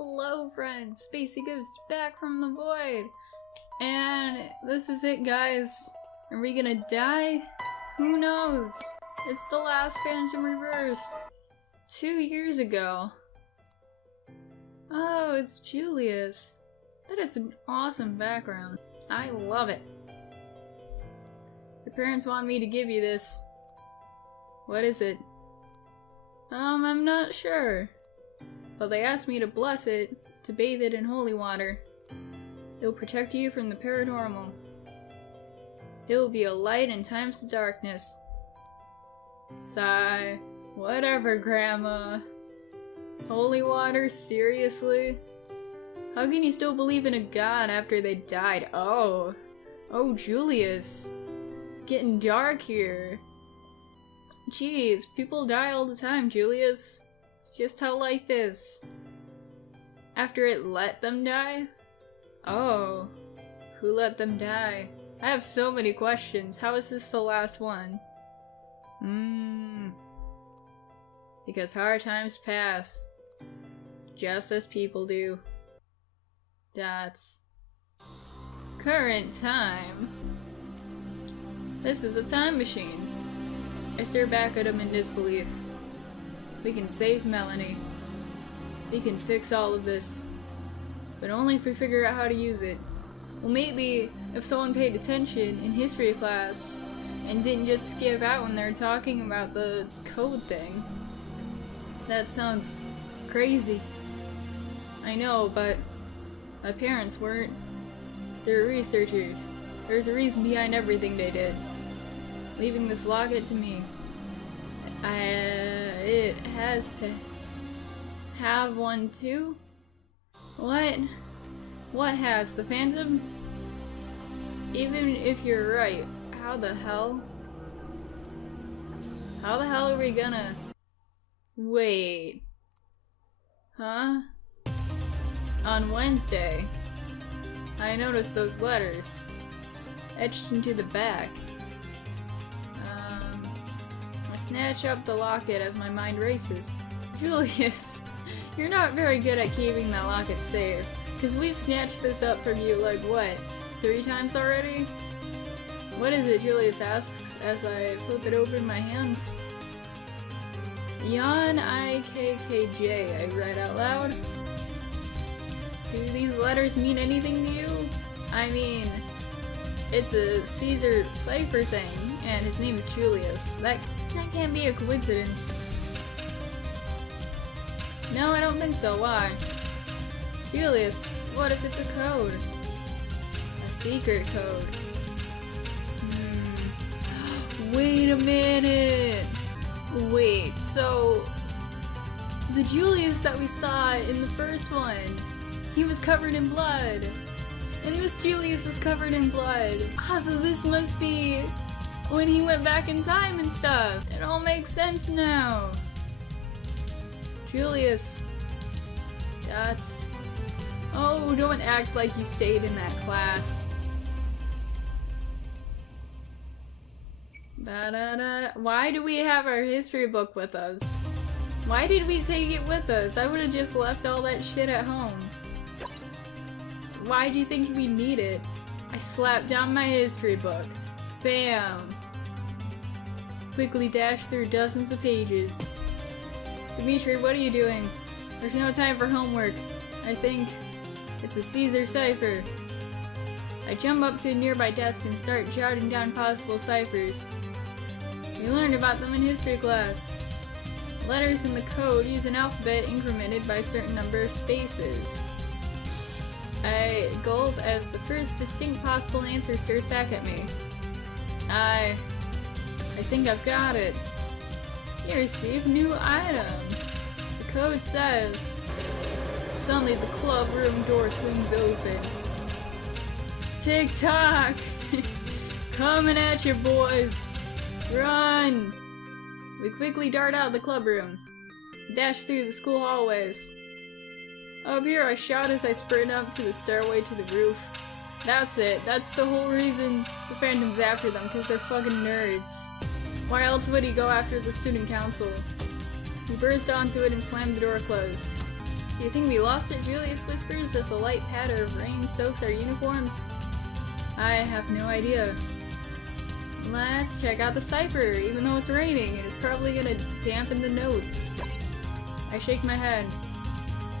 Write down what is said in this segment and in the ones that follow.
Hello friends, Spacey goes back from the void. And this is it, guys. Are we gonna die? Who knows? It's the last Phantom Reverse. 2 years ago. Oh, it's Julius. That is an awesome background. I love it. Your parents want me to give you this. What is it? I'm not sure. But they asked me to bless it, to bathe it in holy water. It'll protect you from the paranormal. It'll be a light in times of darkness. Sigh. Whatever, Grandma. Holy water? Seriously? How can you still believe in a god after they died? Oh, Julius. Getting dark here. Jeez, people die all the time, Julius. It's just how life is. After it let them die? Oh, who let them die? I have so many questions. How is this the last one? Because hard times pass. Just as people do. That's current time. This is a time machine. I stare back at him in disbelief. We can save Melanie. We can fix all of this. But only if we figure out how to use it. Well, maybe if someone paid attention in history class and didn't just skip out when they're talking about the code thing. That sounds crazy. I know, but my parents weren't. They're researchers. There's a reason behind everything they did. Leaving this locket to me. It has to have one too? What? What has? The Phantom? Even if you're right, how the hell? How the hell are we gonna... Wait. Huh? On Wednesday, I noticed those letters etched into the back. I snatch up the locket as my mind races. Julius, you're not very good at keeping that locket safe, because we've snatched this up from you like what, 3 times already? What is it? Julius asks as I flip it over in my hands. Yon IKKJ, I read out loud. Do these letters mean anything to you? I mean, it's a Caesar cipher thing, and his name is Julius. That can't be a coincidence. No, I don't think so. Why? Julius, what if it's a code? A secret code. Wait a minute! Wait, so... the Julius that we saw in the first one, he was covered in blood. And this Julius is covered in blood. Ah, so this must be when he went back in time and stuff. It all makes sense now. Julius. That's... Oh, don't act like you stayed in that class. Why do we have our history book with us? Why did we take it with us? I would have just left all that shit at home. Why do you think we need it? I slapped down my history book. Bam! Quickly dash through dozens of pages. Dimitri, what are you doing? There's no time for homework. I think it's a Caesar cipher. I jump up to a nearby desk and start jotting down possible ciphers. We learned about them in history class. Letters in the code use an alphabet incremented by a certain number of spaces. I gulp as the first distinct possible answer stares back at me. I think I've got it. You received new item. The code says... Suddenly the club room door swings open. Tick-tock! Coming at you, boys! Run! We quickly dart out of the club room. Dash through the school hallways. Up here I shout as I sprint up to the stairway to the roof. That's it. That's the whole reason the Phantom's after them, because they're fucking nerds. Why else would he go after the student council? We burst onto it and slammed the door closed. Do you think we lost it? Julius whispers as a light patter of rain soaks our uniforms. I have no idea. Let's check out the cipher. Even though it's raining, it is probably gonna dampen the notes. I shake my head.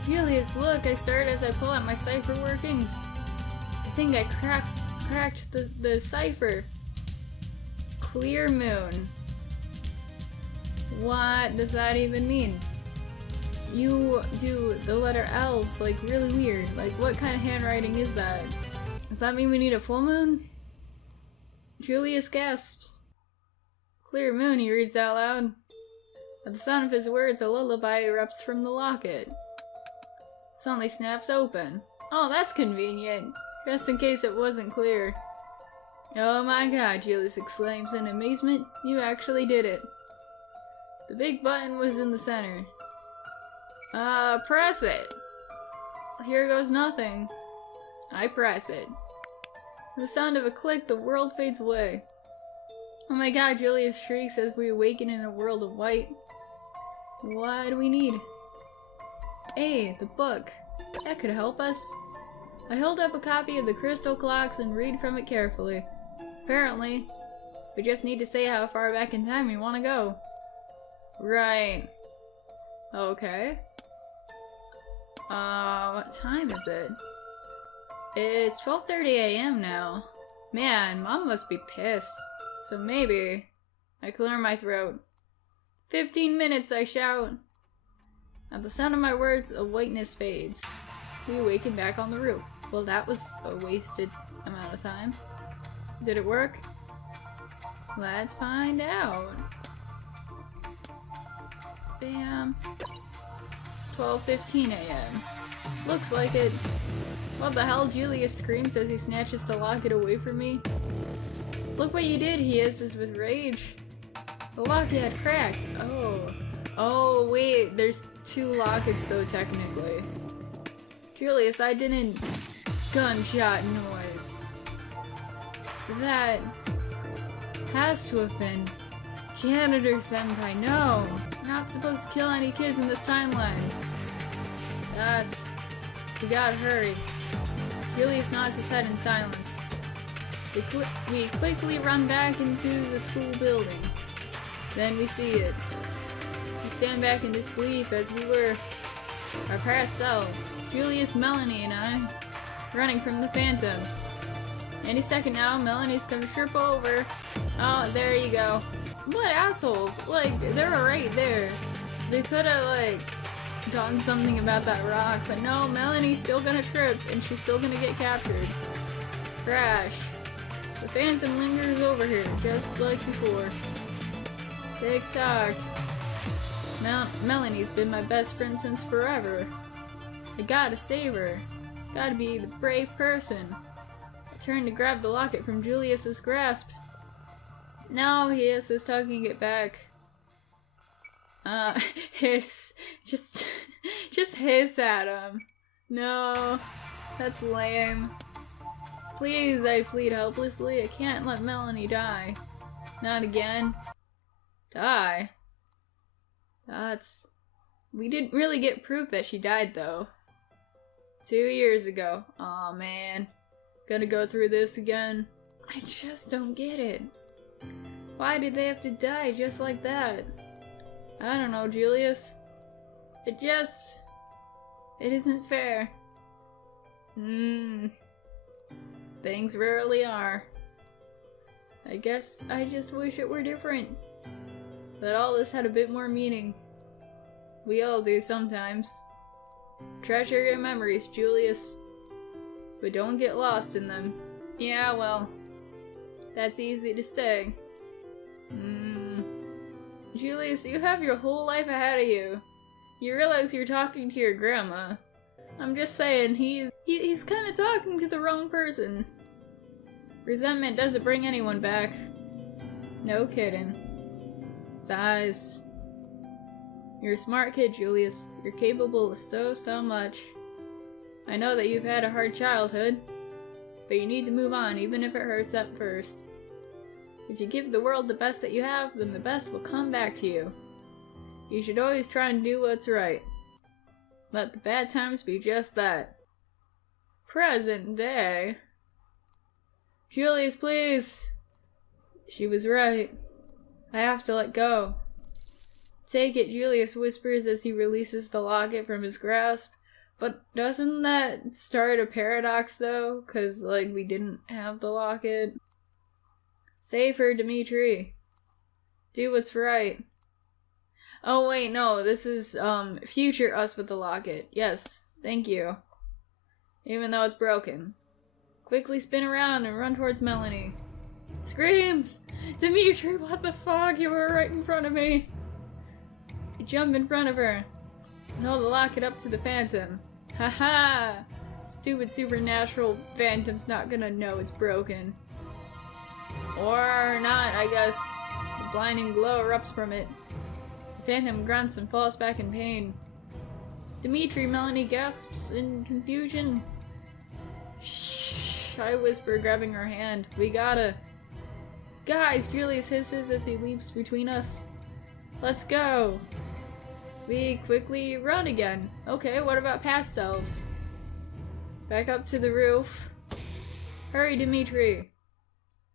Julius, look, I start as I pull out my cipher workings. I think I cracked the cipher. Clear moon. What does that even mean? You do the letter L's like really weird. Like, what kind of handwriting is that? Does that mean we need a full moon? Julius gasps. Clear moon, he reads out loud. At the sound of his words, a lullaby erupts from the locket. Suddenly snaps open. Oh, that's convenient. Just in case it wasn't clear. Oh my god, Julius exclaims in amazement. You actually did it. The big button was in the center. Press it. Here goes nothing. I press it. With the sound of a click, the world fades away. Oh my god, Julius shrieks as we awaken in a world of white. What do we need? Hey, the book. That could help us. I hold up a copy of the Crystal Clocks and read from it carefully. Apparently, we just need to say how far back in time we want to go. Right. Okay. What time is it? It's 12:30 a.m. now. Man, Mom must be pissed. So maybe... I clear my throat. 15 minutes, I shout. At the sound of my words, a whiteness fades. We awaken back on the roof. Well, that was a wasted amount of time. Did it work? Let's find out. Bam. 12:15 a.m. Looks like it. What the hell? Julius screams as he snatches the locket away from me. Look what you did, he hisses with rage. The locket had cracked. Oh. Oh, wait. There's two lockets though, technically. Julius, I didn't... Gunshot noise. That... has to have been... Janitor Senpai. No! We're not supposed to kill any kids in this timeline. That's... We gotta hurry. Julius nods his head in silence. We quickly run back into the school building. Then we see it. We stand back in disbelief as we were our past selves. Julius, Melanie, and I running from the Phantom. Any second now, Melanie's gonna trip over. Oh, there you go. What assholes? Like, they're right there. They could've, like, done something about that rock, but no, Melanie's still gonna trip, and she's still gonna get captured. Crash. The Phantom lingers over here, just like before. Tick-tock. Melanie's been my best friend since forever. I gotta save her. Gotta be the brave person. I turn to grab the locket from Julius's grasp. No, he is tugging it back. Hiss. Just hiss at him. No, that's lame. Please, I plead helplessly. I can't let Melanie die. Not again. Die? We didn't really get proof that she died, though. 2 years ago. Aw, man. Gotta go through this again. I just don't get it. Why did they have to die just like that? I don't know, Julius. It isn't fair. Things rarely are. I guess I just wish it were different. That all this had a bit more meaning. We all do sometimes. Treasure your memories, Julius. But don't get lost in them. Yeah, well, that's easy to say. Julius, you have your whole life ahead of you. You realize you're talking to your grandma. I'm just saying, he's kind of talking to the wrong person. Resentment doesn't bring anyone back. No kidding. Sighs. You're a smart kid, Julius. You're capable of so much. I know that you've had a hard childhood, but you need to move on, even if it hurts at first. If you give the world the best that you have, then the best will come back to you. You should always try and do what's right. Let the bad times be just that. Present day. Julius, please! She was right. I have to let go. Take it, Julius whispers as he releases the locket from his grasp. But doesn't that start a paradox, though? 'Cause, like, we didn't have the locket. Save her, Dimitri. Do what's right. Oh, wait, no, this is, future us with the locket. Yes, thank you. Even though it's broken. Quickly spin around and run towards Melanie. Screams! Dimitri, what the fuck? You were right in front of me. You jump in front of her and hold the locket up to the phantom. Haha! Stupid supernatural phantom's not gonna know it's broken. Or not, I guess. The blinding glow erupts from it. The phantom grunts and falls back in pain. Dimitri, Melanie gasps in confusion. Shh, I whisper, grabbing her hand. We gotta. Guys, Julius hisses as he leaps between us. Let's go. We quickly run again. Okay, what about past selves? Back up to the roof. Hurry, Dimitri.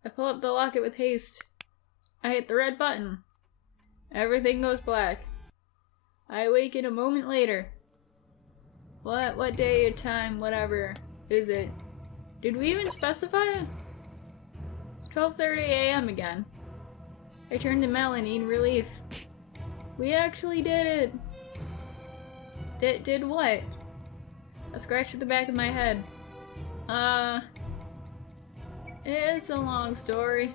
I pull up the locket with haste. I hit the red button. Everything goes black. I awaken a moment later. What day or time, whatever, is it? Did we even specify? It's 12:30 a.m. again. I turn to Melanie in relief. We actually did it. Did what? I scratched at the back of my head. It's a long story.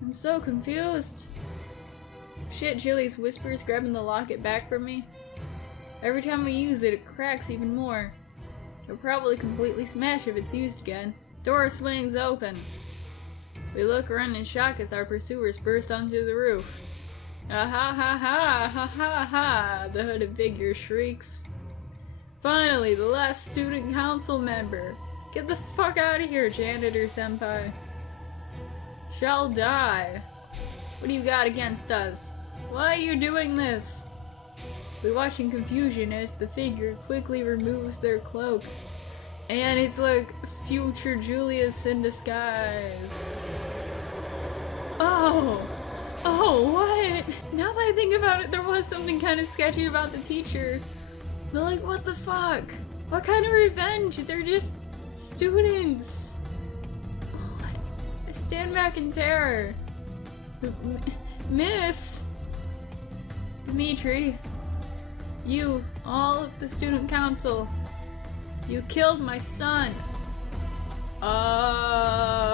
I'm so confused. Shit, Julius whispers, grabbing the locket back from me. Every time we use it, it cracks even more. It'll probably completely smash if it's used again. Door swings open. We look around in shock as our pursuers burst onto the roof. Ah ha ha ha ha ha ha, the hooded figure shrieks. Finally, the last student council member. Get the fuck out of here, Janitor Senpai. Shall die. What do you got against us? Why are you doing this? We watch in confusion as the figure quickly removes their cloak. And it's like future Julius in disguise. Oh! Oh, what? Now that I think about it, there was something kind of sketchy about the teacher. But like, what the fuck? What kind of revenge? They're just students. Oh, I stand back in terror. Miss! Dimitri, you, all of the student council, you killed my son. Oh.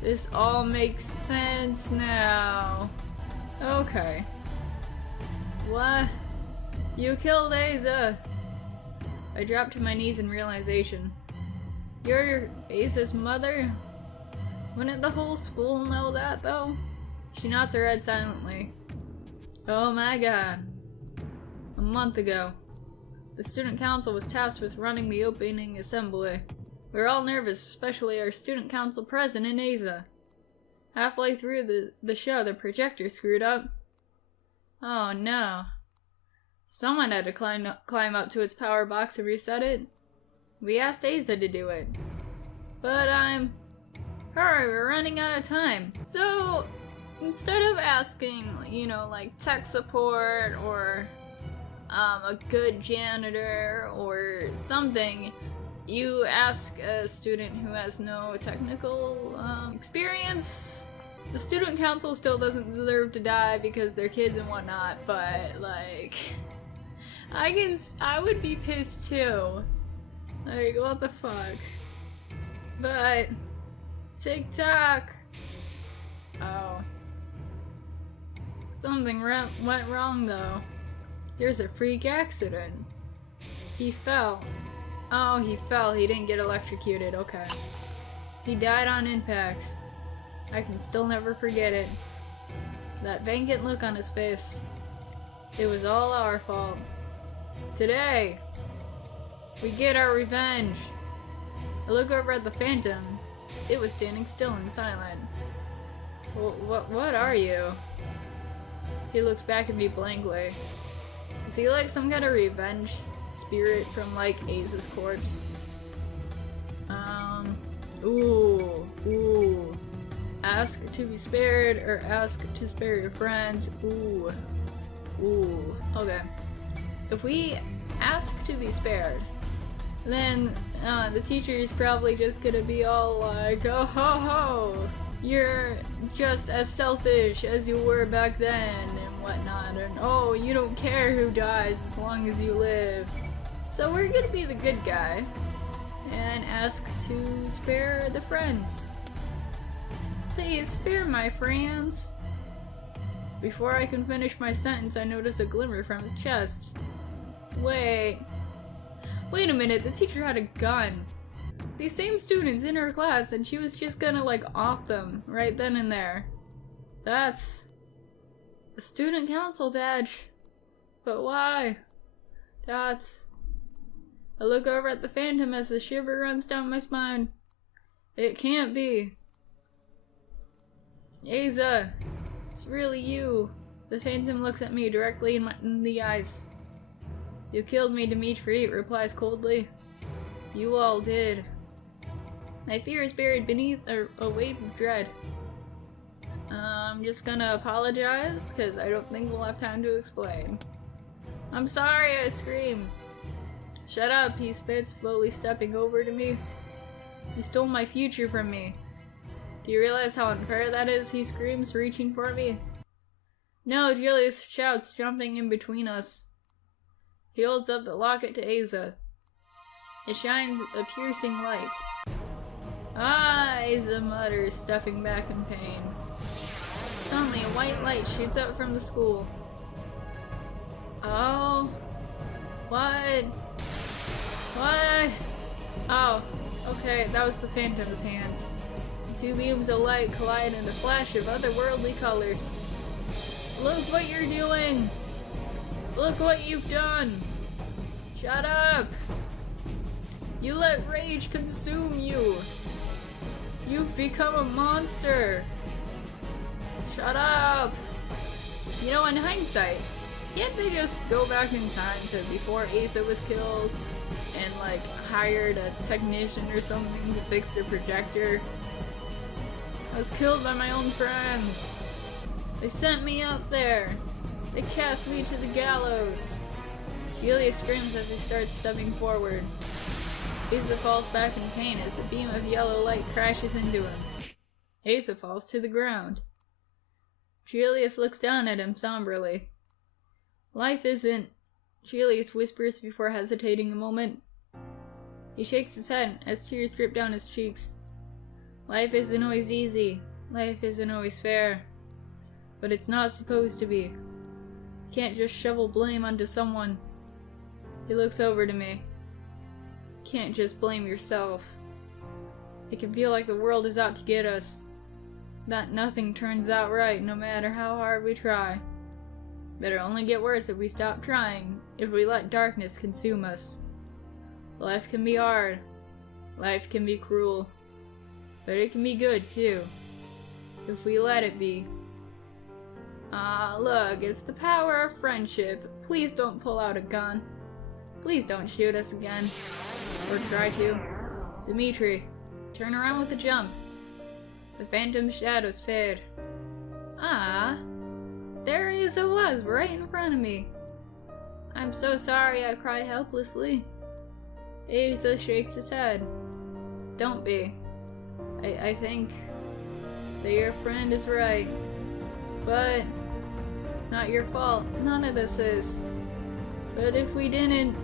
This all makes sense now. Okay. What? You killed Asa. I dropped to my knees in realization. You're Asa's mother? Wouldn't the whole school know that, though? She nods her head silently. Oh my god. A month ago, the student council was tasked with running the opening assembly. We were all nervous, especially our student council president, Asa. Halfway through the show, the projector screwed up. Oh no. Someone had to climb up to its power box and reset it. We asked Asa to do it. But hurry, we're running out of time. So, instead of asking, you know, like tech support or a good janitor or something, you ask a student who has no technical experience. The student council still doesn't deserve to die because they're kids and whatnot, but like, I would be pissed too. Like, what the fuck? But TikTok. Oh. Something went wrong though. There's a freak accident. He fell. Oh, he fell. He didn't get electrocuted. Okay. He died on impact. I can still never forget it. That vacant look on his face. It was all our fault. Today, we get our revenge. I look over at the phantom. It was standing still and silent. What are you? He looks back at me blankly. Is he like some kind of revenge spirit from like Aza's corpse? Ooh. Ask to be spared or ask to spare your friends. Ooh. Okay. If we ask to be spared, then the teacher is probably just gonna be all like, oh ho ho, you're just as selfish as you were back then and whatnot, and oh, you don't care who dies as long as you live. So we're gonna be the good guy and ask to spare the friends. Please spare my friends. Before I can finish my sentence, I notice a glimmer from his chest. Wait a minute, the teacher had a gun. These same students in her class, and she was just gonna like off them right then and there. That's a student council badge. But why? I look over at the Phantom as a shiver runs down my spine. It can't be. Aza, it's really you. The Phantom looks at me directly in the eyes. You killed me, Dimitri, it replies coldly. You all did. My fear is buried beneath a wave of dread. I'm just gonna apologize, because I don't think we'll have time to explain. I'm sorry, I scream. Shut up, he spits, slowly stepping over to me. You stole my future from me. Do you realize how unfair that is? He screams, reaching for me. No, Julius shouts, jumping in between us. He holds up the locket to Aza. It shines a piercing light. Ah, Aza mutters, stepping back in pain. Suddenly, a white light shoots out from the school. Oh. What? Oh, okay, that was the Phantom's hands. The two beams of light collide in a flash of otherworldly colors. Look what you're doing! Look what you've done! Shut up! You let rage consume you! You've become a monster! Shut up! You know, in hindsight, can't they just go back in time to before Asa was killed and like hired a technician or something to fix their projector? I was killed by my own friends. They sent me up there. They cast me to the gallows. Julius screams as he starts stepping forward. Asa falls back in pain as the beam of yellow light crashes into him. Asa falls to the ground. Julius looks down at him somberly. Life isn't, Julius whispers before hesitating a moment. He shakes his head as tears drip down his cheeks. Life isn't always easy. Life isn't always fair. But it's not supposed to be. You can't just shovel blame onto someone. He looks over to me. You can't just blame yourself. It can feel like the world is out to get us. That nothing turns out right no matter how hard we try. But it'll only get worse if we stop trying, if we let darkness consume us. Life can be hard. Life can be cruel. But it can be good too. If we let it be. Look, it's the power of friendship. Please don't pull out a gun. Please don't shoot us again. Or try to. Dimitri, turn around with a jump. The Phantom's shadows fade. There Asa was, right in front of me. I'm so sorry, I cry helplessly. Asa shakes his head. Don't be. I think that your friend is right. But it's not your fault. None of this is. But if we didn't,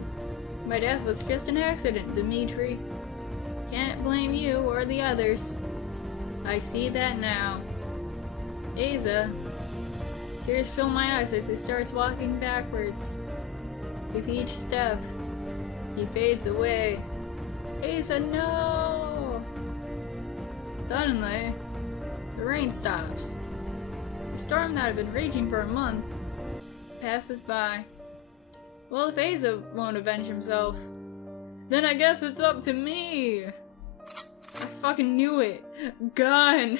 my death was just an accident, Dimitri. Can't blame you or the others. I see that now. Asa. Tears fill my eyes as he starts walking backwards. With each step, he fades away. Asa, no! Suddenly, the rain stops. The storm that had been raging for a month passes by. Well, if Asa won't avenge himself, then I guess it's up to me! I fucking knew it! Gun!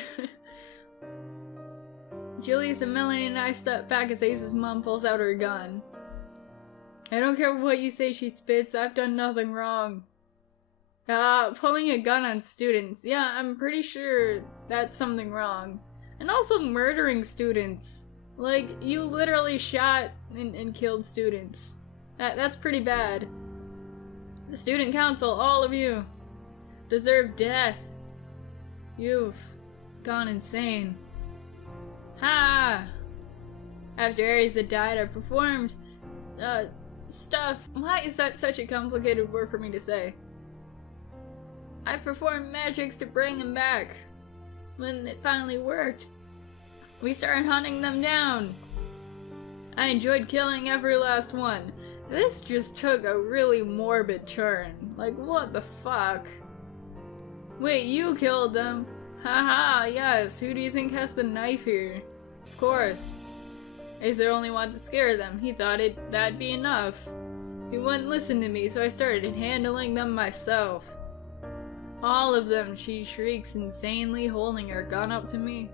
Julius and Melanie and I step back as Asa's mom pulls out her gun. I don't care what you say she spits, I've done nothing wrong. Pulling a gun on students. Yeah, I'm pretty sure that's something wrong. And also murdering students. Like, you literally shot and killed students. That's pretty bad. The student council, all of you, deserve death. You've gone insane. Ha! After Ares had died, I performed, stuff. Why is that such a complicated word for me to say? I performed magics to bring him back. When it finally worked, we started hunting them down. I enjoyed killing every last one. This just took a really morbid turn. Like, what the fuck? Wait, you killed them? Haha, yes. Who do you think has the knife here? Of course. Acer only wanted to scare them. He thought that'd be enough. He wouldn't listen to me, so I started handling them myself. All of them, she shrieks insanely, holding her gun up to me.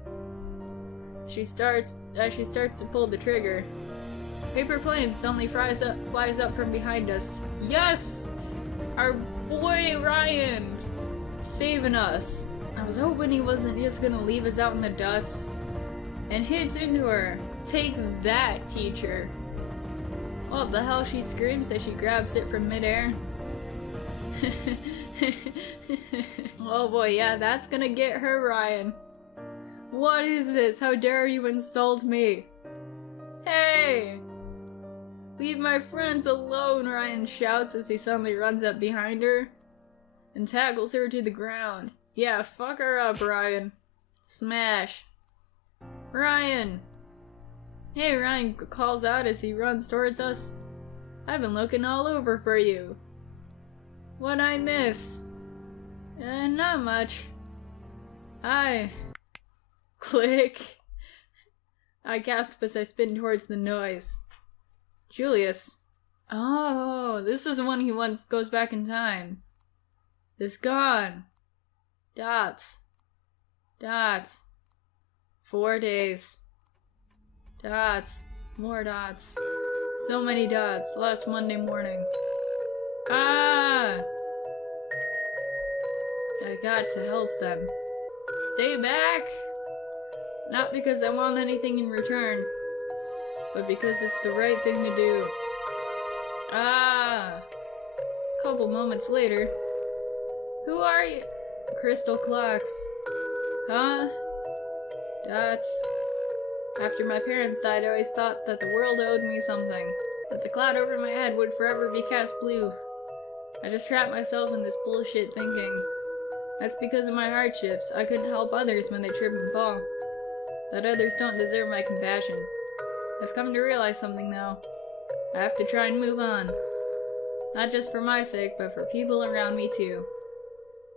She starts to pull the trigger. Paper plane suddenly flies up from behind us. Yes! Our boy Ryan! Saving us. I was hoping he wasn't just gonna leave us out in the dust. And hits into her. Take that, teacher. What the hell, she screams as she grabs it from midair. Oh boy, yeah, that's gonna get her, Ryan. What is this? How dare you insult me? Hey! Leave my friends alone, Ryan shouts as he suddenly runs up behind her and tackles her to the ground. Yeah, fuck her up, Ryan. Smash. Ryan! Hey, Ryan calls out as he runs towards us. I've been looking all over for you. What'd I miss? Not much. Click. I gasp as I spin towards the noise. Julius. Oh, this is the one who once goes back in time. It's gone. Dots. Dots. 4 days. Dots. More dots. So many dots. Last Monday morning. Ah! I got to help them. Stay back! Not because I want anything in return, but because it's the right thing to do. Ah! A couple moments later. Who are you? Crystal clocks. Huh? Dots. After my parents died, I always thought that the world owed me something. That the cloud over my head would forever be cast blue. I just trapped myself in this bullshit thinking. That's because of my hardships. I couldn't help others when they trip and fall. That others don't deserve my compassion. I've come to realize something though. I have to try and move on. Not just for my sake, but for people around me too.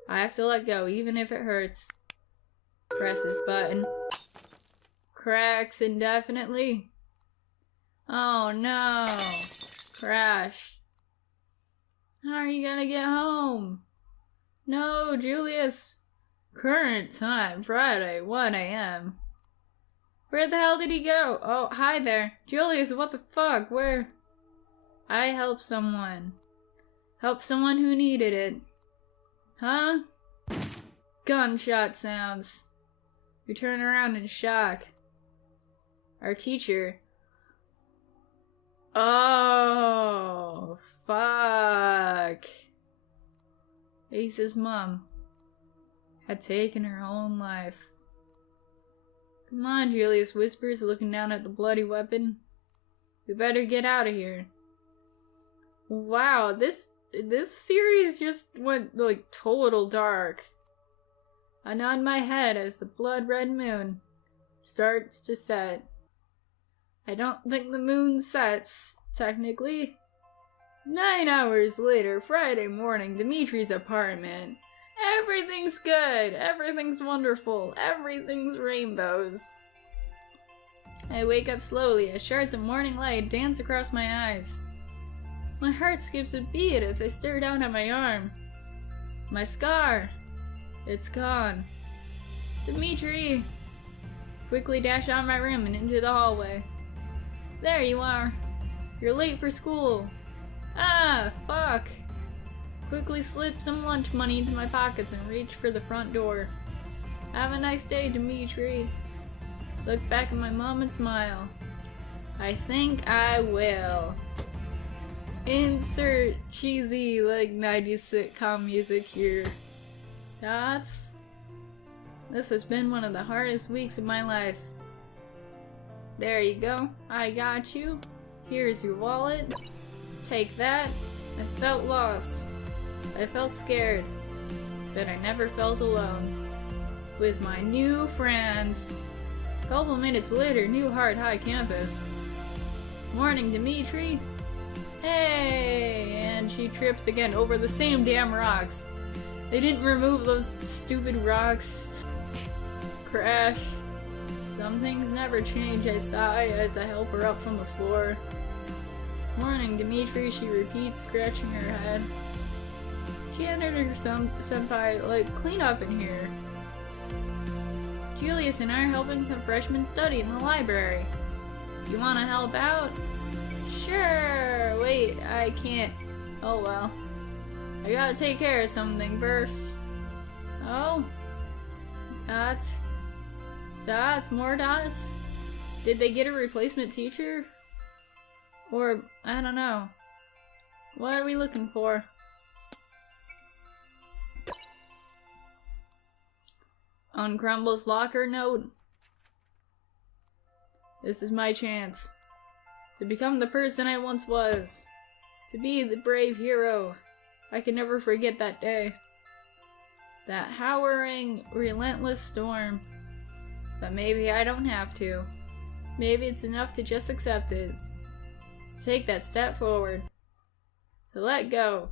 I have to let go, even if it hurts. Press this button. Cracks indefinitely. Oh no. Crash. How are you gonna get home? No, Julius. Current time, Friday, 1 a.m. Where the hell did he go? Oh, hi there. Julius, what the fuck? Where? I helped someone. Helped someone who needed it. Huh? Gunshot sounds. We turn around in shock. Our teacher. Oh, fuck. Ace's mom had taken her own life. Come on, Julius whispers, looking down at the bloody weapon. We better get out of here. Wow, this series just went, like, total dark. I nod my head as the blood-red moon starts to set. I don't think the moon sets, technically. 9 hours later, Friday morning, Dimitri's apartment. Everything's good, everything's wonderful, everything's rainbows. I wake up slowly as shards of morning light dance across my eyes. My heart skips a beat as I stare down at my arm. My scar. It's gone. Dimitri! Quickly dash out of my room and into the hallway. There you are. You're late for school. Ah, fuck. Quickly slip some lunch money into my pockets and reach for the front door. Have a nice day, Dimitri. Look back at my mom and smile. I think I will. Insert cheesy, like, 90s sitcom music here. This has been one of the hardest weeks of my life. There you go. I got you. Here's your wallet. Take that. I felt lost. I felt scared. But I never felt alone. With my new friends. A couple minutes later, New Heart High campus. Morning, Dimitri. Hey! And she trips again over the same damn rocks. They didn't remove those stupid rocks. Crash. Some things never change, I sigh as I help her up from the floor. Morning, Dimitri, she repeats, scratching her head. Janitor Senpai, like, clean up in here. Julius and I are helping some freshmen study in the library. You wanna help out? Sure! Wait, I can't. Oh well. I gotta take care of something first. Oh? Dots? More dots? Did they get a replacement teacher? Or, I don't know. What are we looking for? On Crumble's locker note. This is my chance. To become the person I once was. To be the brave hero. I can never forget that day. That howling, relentless storm. But maybe I don't have to. Maybe it's enough to just accept it. To take that step forward. To let go.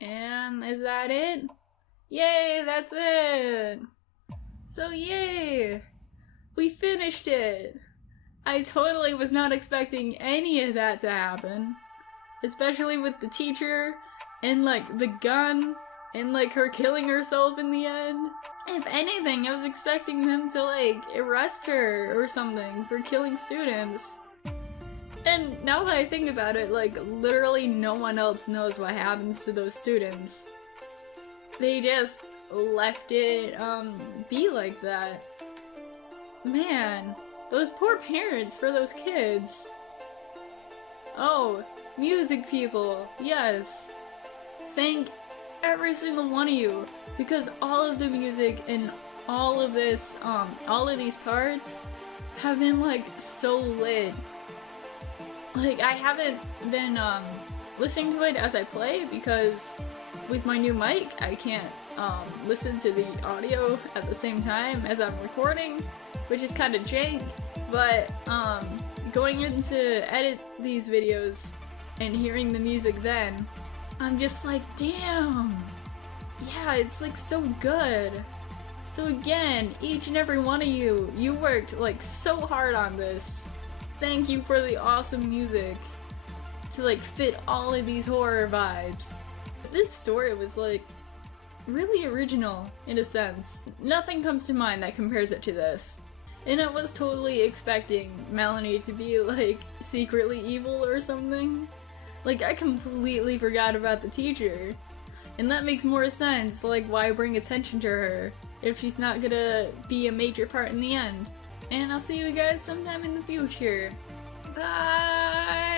And is that it? Yay, that's it! So yay! We finished it! I totally was not expecting any of that to happen. Especially with the teacher, and like the gun, and like her killing herself in the end. If anything, I was expecting them to like arrest her or something for killing students. And now that I think about it, like literally no one else knows what happens to those students. They just left it be like that. Man, those poor parents for those kids. Oh, music people, yes. Thank every single one of you, because all of the music and all of this, all of these parts have been like so lit. Like I haven't been listening to it as I play because with my new mic I can't listen to the audio at the same time as I'm recording, which is kind of jank. But going in to edit these videos and hearing the music then, I'm just like, damn! Yeah, it's like so good! So again, each and every one of you, you worked like so hard on this. Thank you for the awesome music to like fit all of these horror vibes. This story was like really original in a sense. Nothing comes to mind that compares it to this. And I was totally expecting Melanie to be like secretly evil or something. Like I completely forgot about the teacher. And that makes more sense, like why bring attention to her if she's not gonna be a major part in the end. And I'll see you guys sometime in the future. Bye!